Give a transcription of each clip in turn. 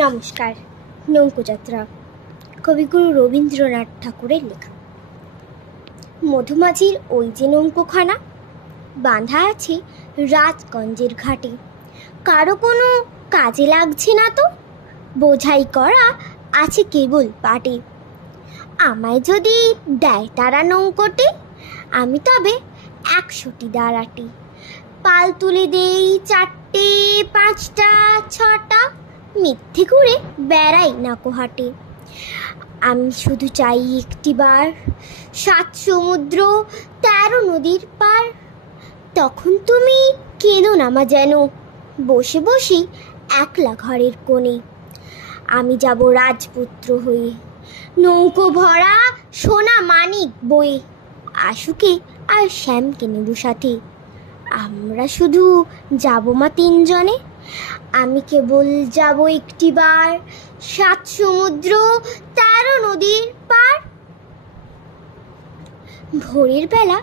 নমস্কার। নৌকোযাত্রা কবিগুরু রবীন্দ্রনাথ ঠাকুরের লেখা। মধুমাঝির ওই যে নৌকোখানা বাঁধা আছে রাজগঞ্জের ঘাটে, কারো কোনো কাজে লাগছে না তো, বোঝাই করা আছে কেবল পাটে। আমায় যদি দেয় তারা নৌকোটি, আমি তবে 100টি দাঁড়াটি। পাল তুলে দেই 4টে 5টা 6টা, মিথ্যে করে বেড়াই না কোহাটে। আমি শুধু চাই একটিবার 7 সমুদ্র 13 নদীর পার। তখন তুমি কেঁদো না মা যেন, বসে বসে একলা ঘরের কোণে। আমি যাব রাজপুত্র হয়ে, নৌকো ভরা সোনা মানিক বয়ে। আশুকে আর শ্যামকে নেব সাথে, আমরা শুধু যাব মা 3 জনে। আমি কেবল যাব একটিবার 7 সমুদ্র 13 নদীর পার। ভোরের বেলা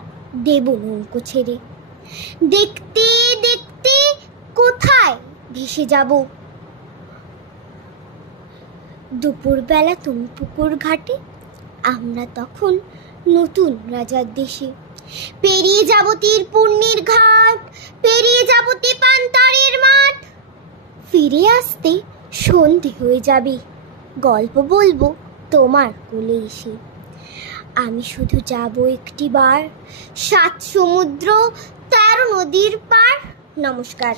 দেব নৌকো ছেড়ে, দেখতে দেখতে কোথায় ভেসে যাব। দুপুরবেলা তুমি পুকুর ঘাটে, আমরা তখন নতুন রাজার দেশে। পেরিয়ে যাব তীরপূর্ণির ঘাট, পেরিয়ে যাব তেপান্তরের মাঠ। ফিরে আসতে সন্ধে হয়ে যাবে, গল্প বলবো তোমার কোলে এসে। আমি শুধু যাব একটিবার 7 সমুদ্র 13 নদীর পার। নমস্কার।